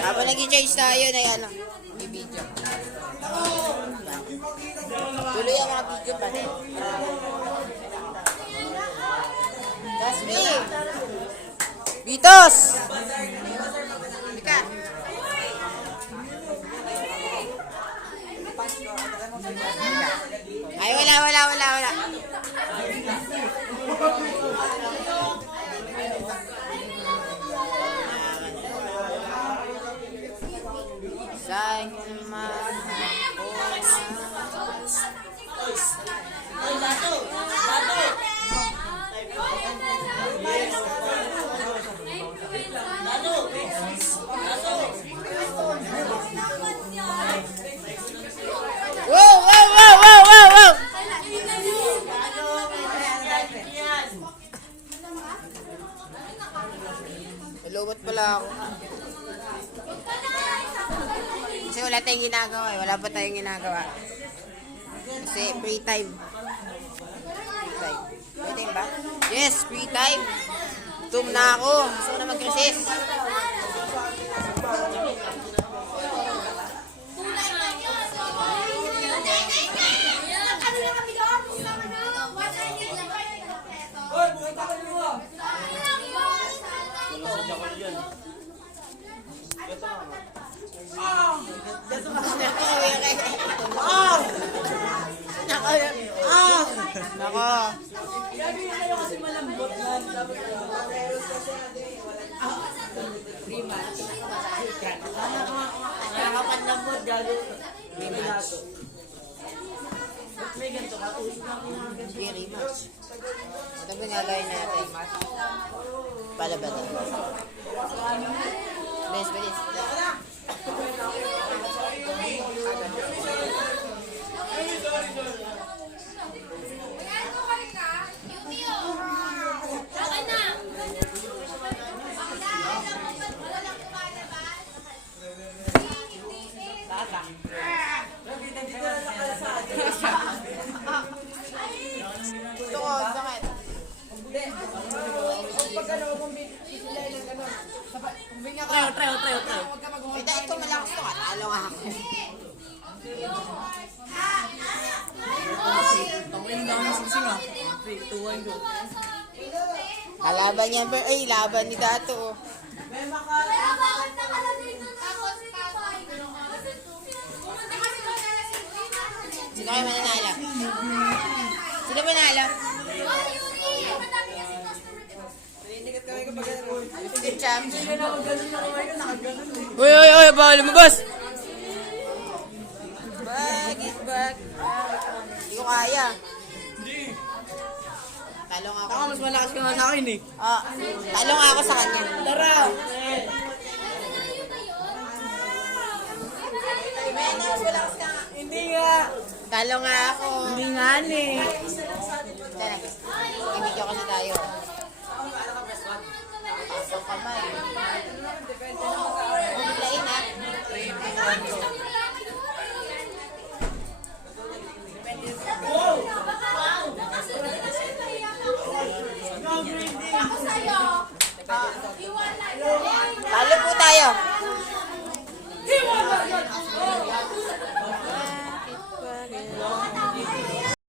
Habang nag-charge tayo na yan, i-video. Tuloy ang mga video pa rin. Gaspi! Vitos! Halika! Ay, wala. Saan Wow! Nalumot pala ako. Kasi wala tayong ginagawa eh. Wala pa tayong ginagawa. Kasi free time. Free time ba? Yes, free time. Gutom na ako. Gusto ko na mag-recess. Nako. Kasi malambot lang. Nakakapanlambot gago. Binilato. May ganito ka. Very much. Ito pinagay natin. Palabas. Bilis. Sakit. Try. Ito, malakas to. Talo nga ako. Tangin na ang sising ah. 3, 2, 1, go. Kalaban yan, pero ay, laban ni Dato. Sino kayo mananala? Sino mananala? Good job. Uy, bawal lumabas. Bag. Hindi ko kaya. Talong ako. Taka, mas malakas ka nga sa akin eh. Talong ako sa kanya. Tara! Hindi nga. Talong nga ako. Hindi nga ni. Tara, i-video kasi tayo. Pasok kamay. Biglain ha.